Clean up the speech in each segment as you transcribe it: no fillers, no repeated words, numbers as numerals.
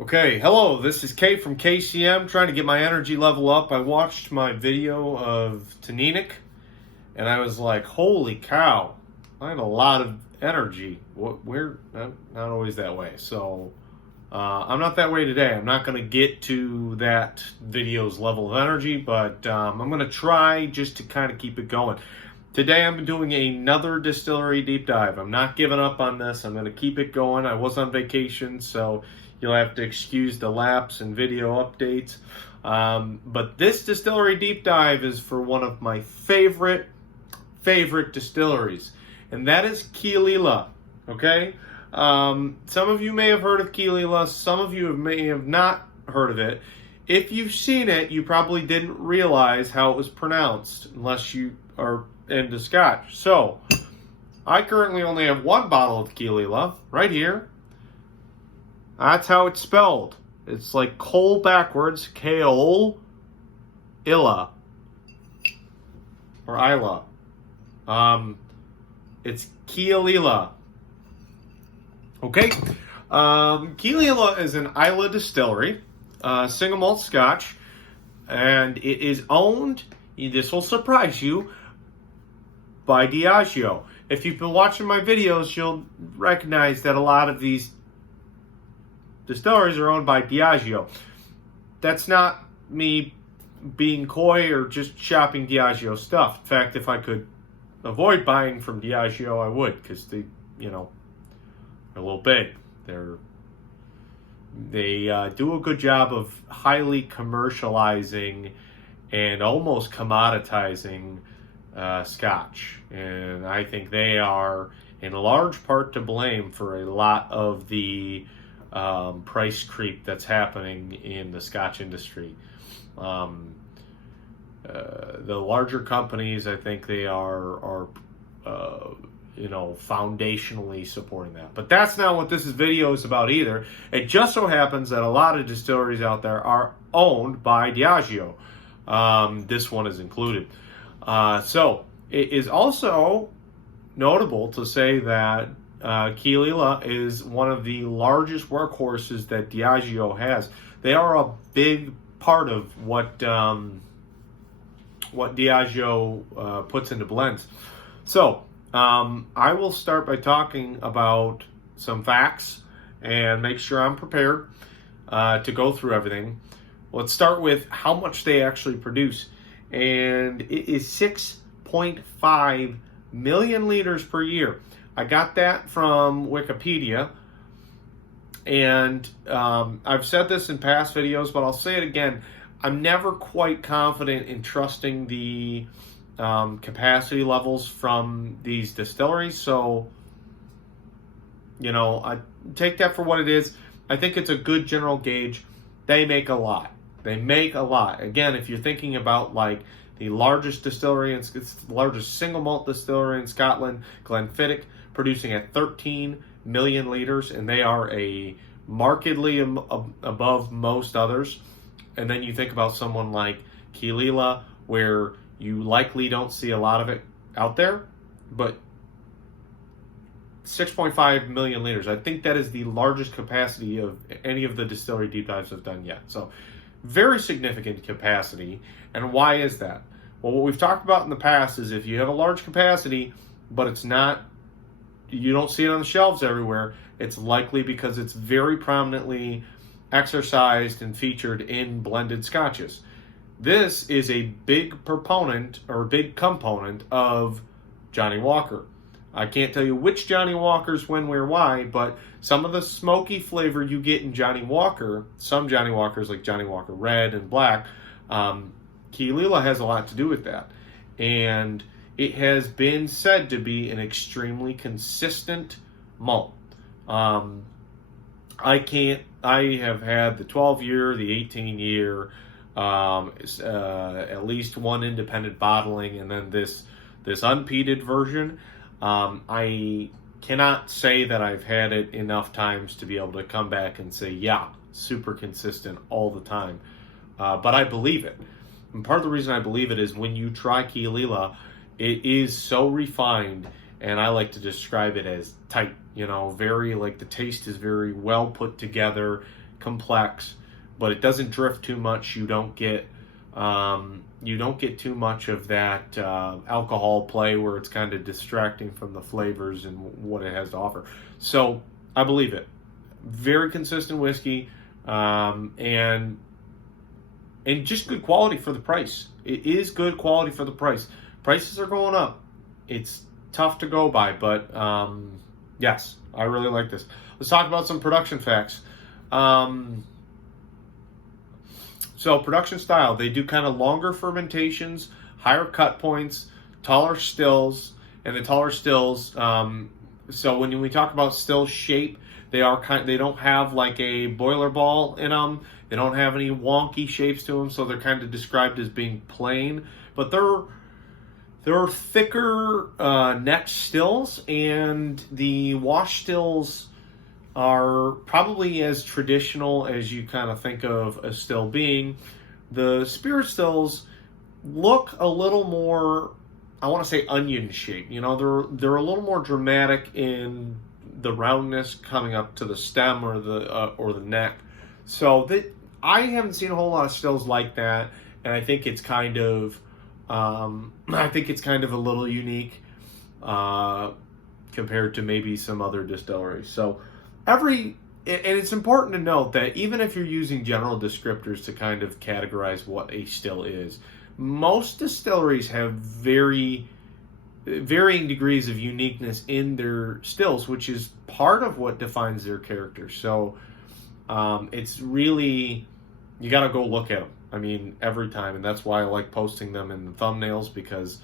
Okay, hello, this is Kate from KCM, trying to get my energy level up. I watched my video of Taninic, and I was like, holy cow, I have a lot of energy. We're not always that way. So, I'm not that way today. I'm not going to get to that video's level of energy, but I'm going to try just to kind of keep it going. Today I'm doing another Distillery Deep Dive. I'm not giving up on this. I'm going to keep it going. I was on vacation, so you'll have to excuse the lapse in video updates. But this Distillery Deep Dive is for one of my favorite distilleries, and that is Caol Ila. Okay? Some of you may have heard of Caol Ila. Some of you may have not heard of it. If you've seen it, you probably didn't realize how it was pronounced, unless you are into Scotch. So, I currently only have one bottle of Caol Ila right here. That's how it's spelled. It's like coal backwards, Caol Ila or Isla. It's Caol Ila. Okay. Caol Ila is an Islay distillery, single malt Scotch, and it is owned. This will surprise you. By Diageo. If you've been watching my videos, you'll recognize that a lot of these distilleries are owned by Diageo. That's not me being coy or just shopping Diageo stuff. In fact, if I could avoid buying from Diageo, I would, because they, are a little big. They do a good job of highly commercializing and almost commoditizing Scotch, and I think they are in large part to blame for a lot of the price creep that's happening in the Scotch industry. The larger companies, I think they are foundationally supporting that. But that's not what this video is about either. It just so happens that a lot of distilleries out there are owned by Diageo. This one is included. So it is also notable to say that Caol Ila is one of the largest workhorses that Diageo has. They are a big part of what Diageo puts into blends. So I will start by talking about some facts and make sure I'm prepared to go through everything. Let's start with how much they actually produce. And it is 6.5 million liters per year. I got that from Wikipedia, and I've said this in past videos, but I'll say it again. I'm never quite confident in trusting the capacity levels from these distilleries, so I take that for what it is. I think it's a good general gauge. They make a lot. They make a lot. Again, if you're thinking about like the largest distillery, it's the largest single malt distillery in Scotland, Glenfiddich, producing at 13 million liters, and they are a markedly above most others. And then you think about someone like Caol Ila, where you likely don't see a lot of it out there, but 6.5 million liters. I think that is the largest capacity of any of the distillery deep dives I've done yet. So very significant capacity. And why is that? Well, what we've talked about in the past is if you have a large capacity, but you don't see it on the shelves everywhere, it's likely because it's very prominently exercised and featured in blended scotches. This is a big proponent or big component of Johnnie Walker. I can't tell you which Johnnie Walkers, when, where, why, but some of the smoky flavor you get in Johnnie Walker, some Johnnie Walkers like Johnnie Walker Red and Black, Caol Ila has a lot to do with that. And it has been said to be an extremely consistent malt. I have had the 12-year, the 18-year, at least one independent bottling, and then this unpeated version. I cannot say that I've had it enough times to be able to come back and say, yeah, super consistent all the time. But I believe it. And part of the reason I believe it is when you try Caol Ila, it is so refined, and I like to describe it as tight. Very, like, the taste is very well put together. complex, but it doesn't drift too much. You don't get too much of that alcohol play where it's kind of distracting from the flavors and what it has to offer. So I believe it. Very consistent whiskey, and just good quality for the price. It is good quality for the price. Prices are going up. It's tough to go by, but yes, I really like this. Let's talk about some production facts. So production style, they do kind of longer fermentations, higher cut points, taller stills, and the taller stills. So when we talk about still shape, they don't have like a boiler ball in them. They don't have any wonky shapes to them, so they're kind of described as being plain. But they're thicker neck stills, and the wash stills are probably as traditional as you kind of think of a still being. The spirit stills look a little more, I want to say, onion shaped. You know, they're a little more dramatic in the roundness coming up to the stem or the neck. So I haven't seen a whole lot of stills like that, and I think it's kind of a little unique compared to maybe some other distilleries. So and it's important to note that even if you're using general descriptors to kind of categorize what a still is, most distilleries have varying degrees of uniqueness in their stills, which is part of what defines their character. So it's really, you got to go look at them. I mean, every time, and that's why I like posting them in the thumbnails, because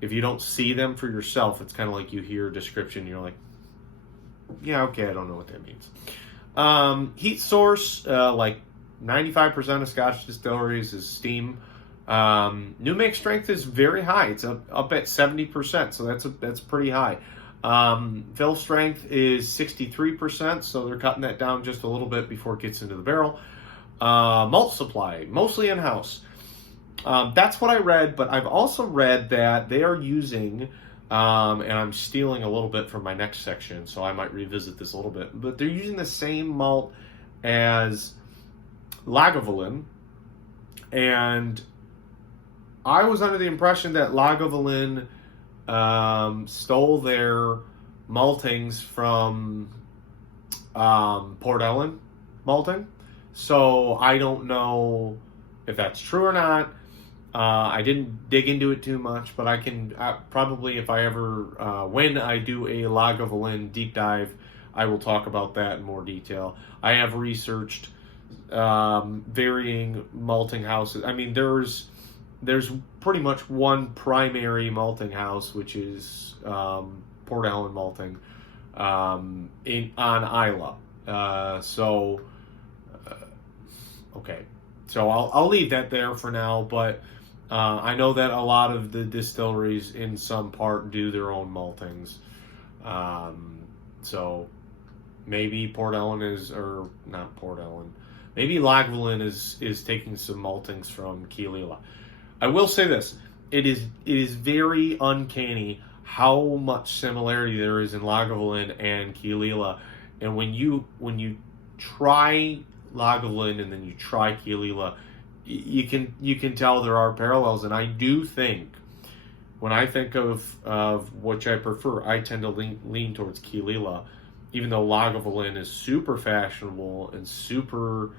if you don't see them for yourself, it's kind of like you hear a description, and you're like, yeah, okay, I don't know what that means. Heat source, like 95% of Scotch distilleries is steam. New make strength is very high. It's up at 70%, so that's pretty high. Fill strength is 63%, so they're cutting that down just a little bit before it gets into the barrel. Malt supply, mostly in-house. That's what I read, but I've also read that they are using, and I'm stealing a little bit from my next section, so I might revisit this a little bit, but they're using the same malt as Lagavulin, and I was under the impression that Lagavulin stole their maltings from Port Ellen malting. So I don't know if that's true or not. I didn't dig into it too much, but I can probably, if I ever, when I do a Lagavulin deep dive, I will talk about that in more detail. I have researched varying malting houses. I mean, there's pretty much one primary malting house, which is Port Ellen malting on Islay. Okay, so I'll leave that there for now, but I know that a lot of the distilleries in some part do their own maltings. So maybe Port Ellen maybe Lagavulin is taking some maltings from Caol Ila. I will say this, it is very uncanny how much similarity there is in Lagavulin and Caol Ila. And when you try Lagavulin and then you try Caol Ila, you can tell there are parallels. And I do think, when I think of which I prefer, I tend to lean towards Caol Ila, even though Lagavulin is super fashionable and super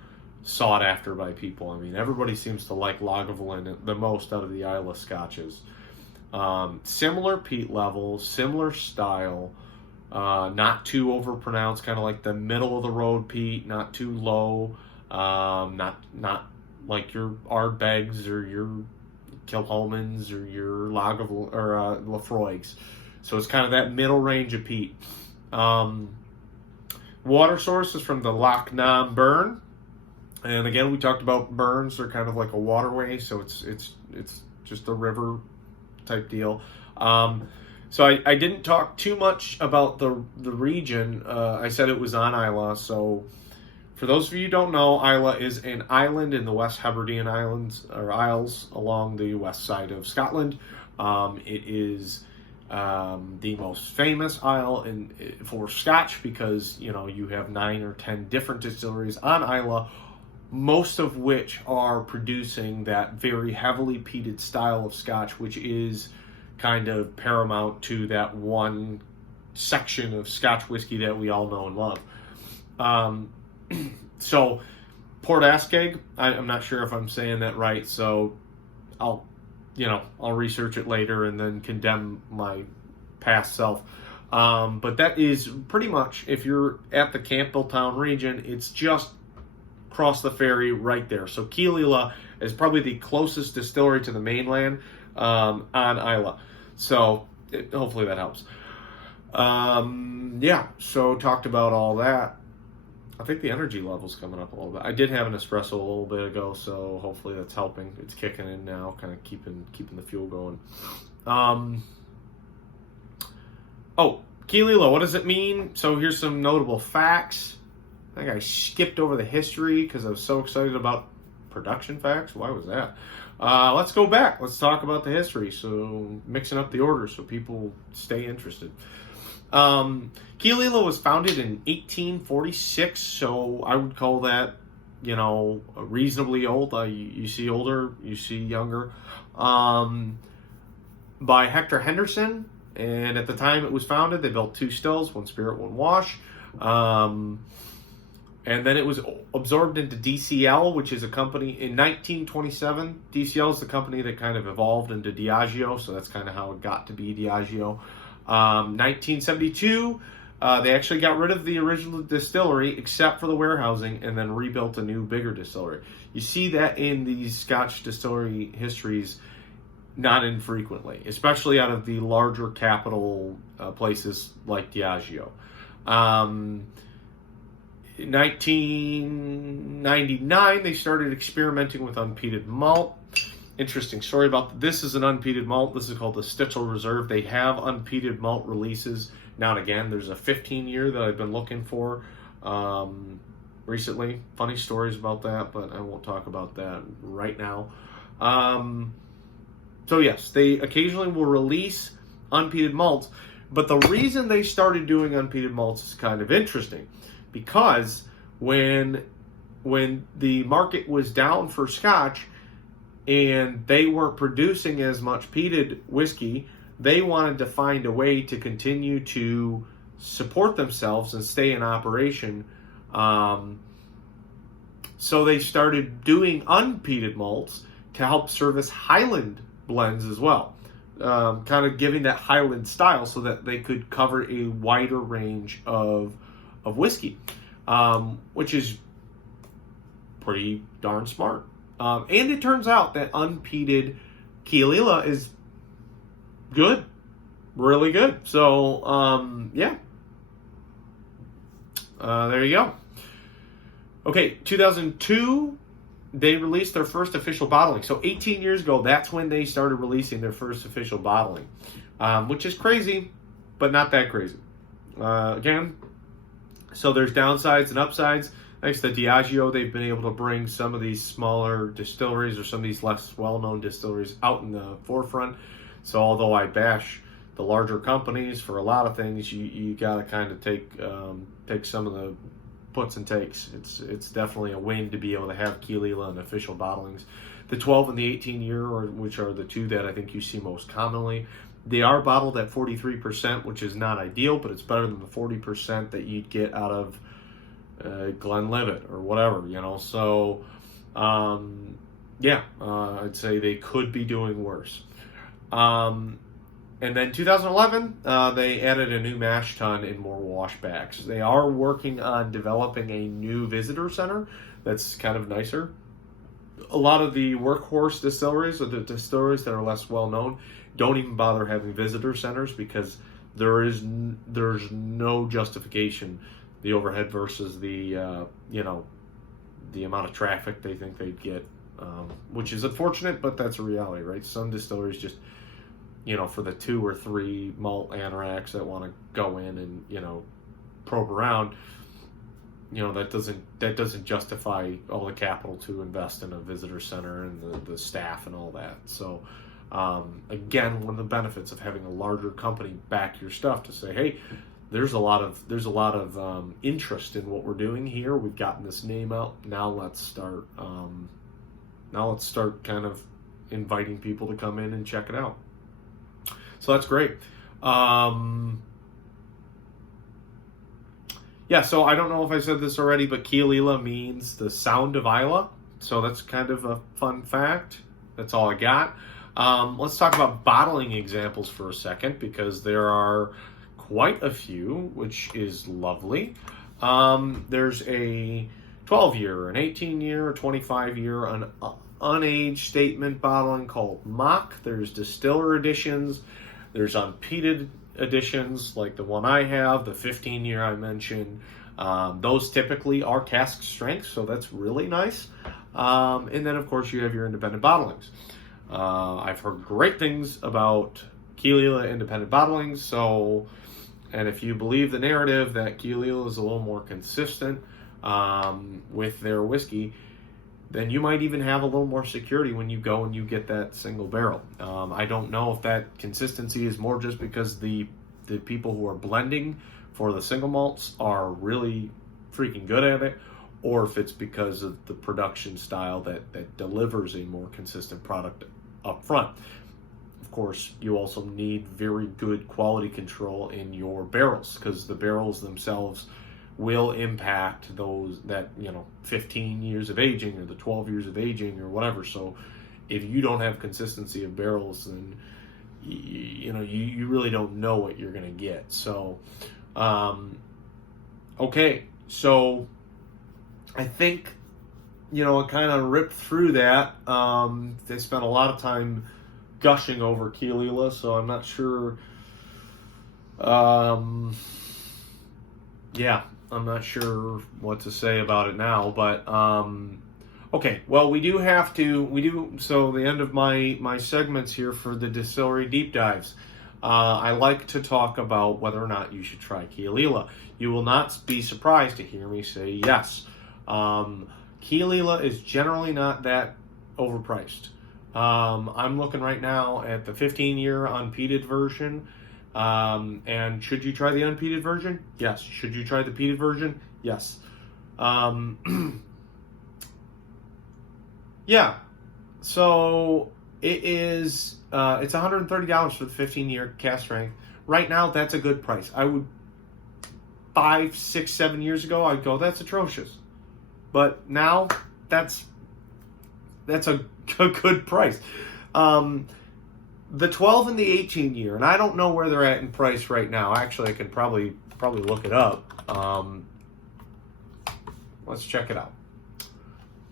sought after by people. I mean, everybody seems to like Lagavulin the most out of the Islay scotches. Similar peat level, similar style, not too overpronounced, kind of like the middle of the road peat, not too low, not like your Ardbegs or your Kilholmans or your Lagavulin or Lafroigs. So it's kind of that middle range of peat. Water source is from the Loch Nam burn. And again, we talked about burns. They're kind of like a waterway, so it's just a river type deal. So I didn't talk too much about the region. I said it was on Islay. So for those of you who don't know, Islay is an island in the West Hebridean Islands or Isles along the west side of Scotland. It is the most famous Isle for Scotch, because you have 9 or 10 different distilleries on Islay, most of which are producing that very heavily peated style of Scotch, which is kind of paramount to that one section of Scotch whiskey that we all know and love. So Port Askaig, I'm not sure if I'm saying that right, so I'll research it later and then condemn my past self. But that is pretty much, if you're at the Campbelltown region, it's just across the ferry right there. So Caol Ila is probably the closest distillery to the mainland on Islay. So hopefully that helps. So talked about all that. I think the energy level's coming up a little bit. I did have an espresso a little bit ago, so hopefully that's helping. It's kicking in now, kind of keeping the fuel going. Caol Ila, what does it mean? So here's some notable facts. I think I skipped over the history because I was so excited about production facts. Why was that? Let's go back. Let's talk about the history. So mixing up the order so people stay interested. Caol Ila was founded in 1846, so I would call that, reasonably old. You see older, you see younger. By Hector Henderson, and at the time it was founded, they built 2 stills, 1 spirit, 1 wash. And then it was absorbed into DCL, which is a company in 1927. DCL is the company that kind of evolved into Diageo, so that's kind of how it got to be Diageo. 1972, they actually got rid of the original distillery except for the warehousing and then rebuilt a new, bigger distillery. You see that in these Scotch distillery histories not infrequently, especially out of the larger capital places like Diageo. In 1999, they started experimenting with unpeated malt. Interesting story about this. Is an unpeated malt. This is called the Stitchell Reserve. They have unpeated malt releases now and again. There's a 15-year that I've been looking for recently. Funny stories about that, but I won't talk about that right now. So yes, they occasionally will release unpeated malts, but the reason they started doing unpeated malts is kind of interesting, because when the market was down for Scotch and they weren't producing as much peated whiskey, they wanted to find a way to continue to support themselves and stay in operation. So they started doing unpeated malts to help service Highland blends as well, kind of giving that Highland style so that they could cover a wider range of whiskey, which is pretty darn smart. And it turns out that unpeated Caol Ila is good, really good. So, there you go. Okay, 2002, they released their first official bottling. So 18 years ago, that's when they started releasing their first official bottling, which is crazy, but not that crazy. Again, so there's downsides and upsides. Thanks to Diageo, they've been able to bring some of these smaller distilleries or some of these less well-known distilleries out in the forefront. So although I bash the larger companies for a lot of things, you got to kind of take some of the puts and takes. It's definitely a win to be able to have Caol Ila in official bottlings. The 12 and the 18 year, which are the two that I think you see most commonly, they are bottled at 43%, which is not ideal, but it's better than the 40% that you'd get out of Glenlivet or whatever, So, I'd say they could be doing worse. And then 2011, they added a new mash tun and more washbacks. They are working on developing a new visitor center that's kind of nicer. A lot of the workhorse distilleries, or the distilleries that are less well known, don't even bother having visitor centers because there's no justification, the overhead versus the the amount of traffic they think they'd get, which is unfortunate, but that's a reality, right? Some distilleries just, for the 2 or 3 malt anoraks that want to go in and, probe around, that doesn't justify all the capital to invest in a visitor center and the staff and all that. So, Again, one of the benefits of having a larger company back your stuff to say, hey, there's a lot of interest in what we're doing here. We've gotten this name out. Now let's start kind of inviting people to come in and check it out. So that's great. Yeah, so I don't know if I said this already, but Caol Ila means the sound of Islay. So that's kind of a fun fact. That's all I got. Let's talk about bottling examples for a second, because there are quite a few, which is lovely. There's a 12-year, an 18-year, a 25-year, an unaged statement bottling called Mock. There's distiller editions. There's unpeated editions like the one I have, the 15-year I mentioned. Those typically are cask strength, so that's really nice. And then, of course, you have your independent bottlings. I've heard great things about Caol Ila independent bottlings, so, and if you believe the narrative that Caol Ila is a little more consistent with their whiskey, then you might even have a little more security when you go and you get that single barrel. I don't know if that consistency is more just because the people who are blending for the single malts are really freaking good at it, or if it's because of the production style that delivers a more consistent product up front. Of course, you also need very good quality control in your barrels, because the barrels themselves will impact those 15 years of aging or the 12 years of aging or whatever. So if you don't have consistency of barrels, then you really don't know what you're going to get. So okay, so I think I kind of ripped through that. They spent a lot of time gushing over Caol Ila, so I'm not sure. I'm not sure what to say about it now, but okay. Well, so the end of my segments here for the Distillery Deep Dives. I like to talk about whether or not you should try Caol Ila. You will not be surprised to hear me say yes. Caol Ila is generally not that overpriced. I'm looking right now at the 15-year unpeated version. And should you try the unpeated version? Yes. Should you try the peated version? Yes. Yeah. So it is. It's $130 for the 15-year cask strength. Right now, that's a good price. I would 5, 6, 7 years ago, I'd go, that's atrocious. But now, that's a good price. The 12 and the 18 year, and I don't know where they're at in price right now. Actually, I can probably look it up. Let's check it out.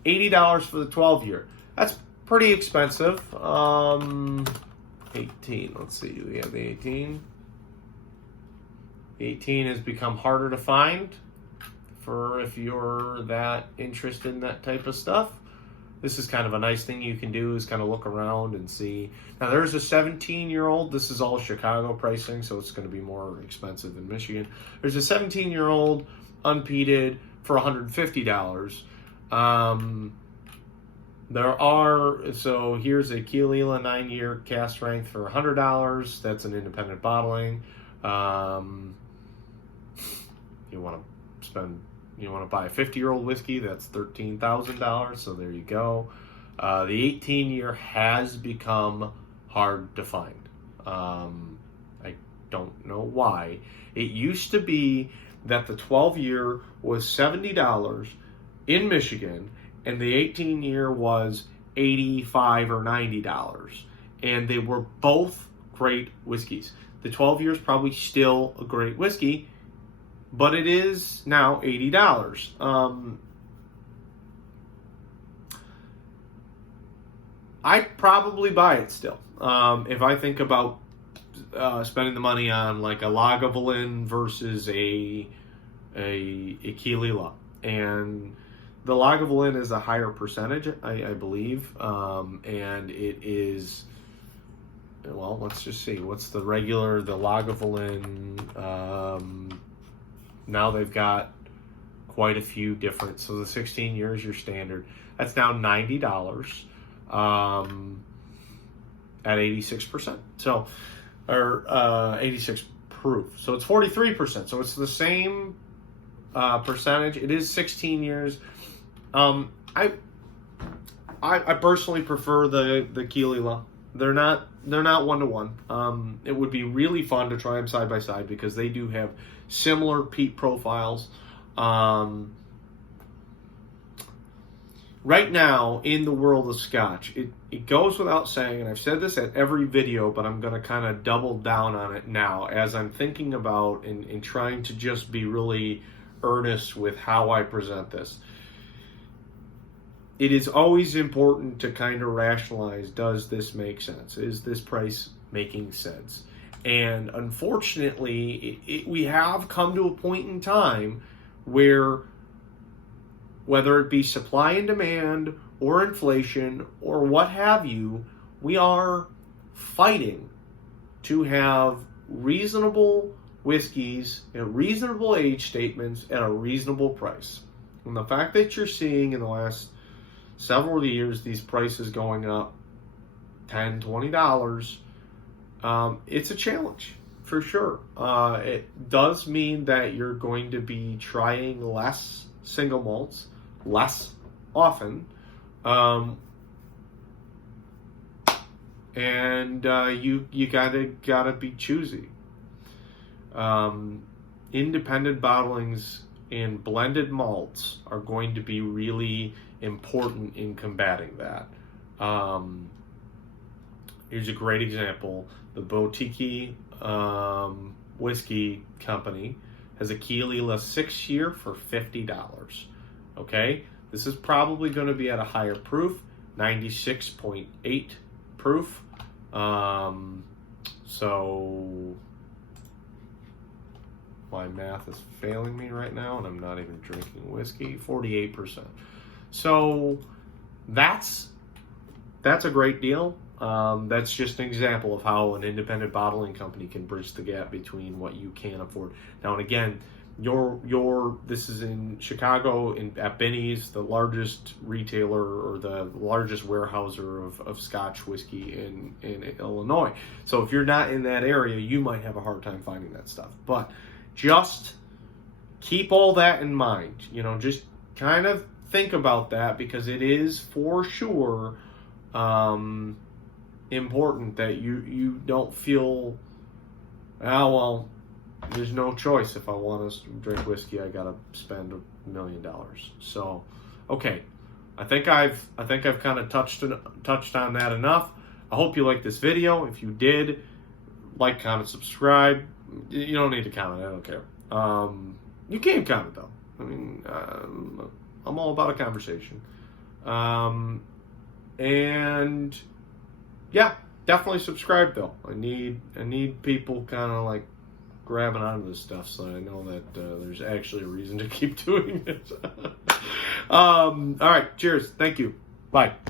$80 for the 12 year. That's pretty expensive. 18. Let's see. Do we have the 18? The 18 has become harder to find for if you're that interested in that type of stuff. This is kind of a nice thing you can do, is kind of look around and see. Now, there's a 17-year-old. This is all Chicago pricing, so it's going to be more expensive in Michigan. There's a 17-year-old unpeated for $150. So here's a Caol Ila 9-year cask strength for $100. That's an independent bottling. You want to buy a 50-year-old whiskey, that's $13,000, so there you go. The 18-year has become hard to find. I don't know why. It used to be that the 12-year was $70 in Michigan, and the 18-year was $85 or $90. And they were both great whiskeys. The 12-year is probably still a great whiskey, but it is now $80. I'd probably buy it still. If I think about spending the money on like a Lagavulin versus a Caol Ila. And the Lagavulin is a higher percentage, I believe. And it is, well, let's just see. What's the Lagavulin? Now they've got quite a few different. So the 16 years, your standard. That's now $90. at 86%. So, or 86 proof. So it's 43%. So it's the same percentage. It is 16 years. I personally prefer the Caol Ila. They're not 1-to-1. It would be really fun to try them side by side because they do have similar peat profiles. Right now, in the world of Scotch, it goes without saying, and I've said this at every video, but I'm going to kind of double down on it now as I'm thinking about and trying to just be really earnest with how I present this. It is always important to kind of rationalize, does this make sense? Is this price making sense? And unfortunately, we have come to a point in time where, whether it be supply and demand or inflation or what have you, we are fighting to have reasonable whiskeys and reasonable age statements at a reasonable price. And the fact that you're seeing in the last several years these prices going up $10, $20, it's a challenge for sure. It does mean that you're going to be trying less single malts less often, and you gotta be choosy. Independent bottlings and blended malts are going to be really important in combating that. Here's a great example. The Boutique Whiskey Company has a Caol Ila 6-year for $50. Okay, this is probably going to be at a higher proof, 96.8 proof. So my math is failing me right now, and I'm not even drinking whiskey. 48%. So that's a great deal. That's just an example of how an independent bottling company can bridge the gap between what you can afford. Now, and again, this is in Chicago at Benny's, the largest retailer or the largest warehouser of Scotch whiskey in Illinois. So if you're not in that area, you might have a hard time finding that stuff. But just keep all that in mind. Just kind of think about that, because it is for sure important that you don't feel, well, there's no choice. If I want to drink whiskey, I gotta spend $1 million. So, okay, I think I've kind of touched on that enough. I hope you liked this video. If you did, like, comment, subscribe. You don't need to comment. I don't care. You can comment though. I mean, I'm all about a conversation. And yeah, definitely subscribe though. I need people kind of like grabbing onto this stuff, so I know that there's actually a reason to keep doing it. All right, cheers. Thank you. Bye.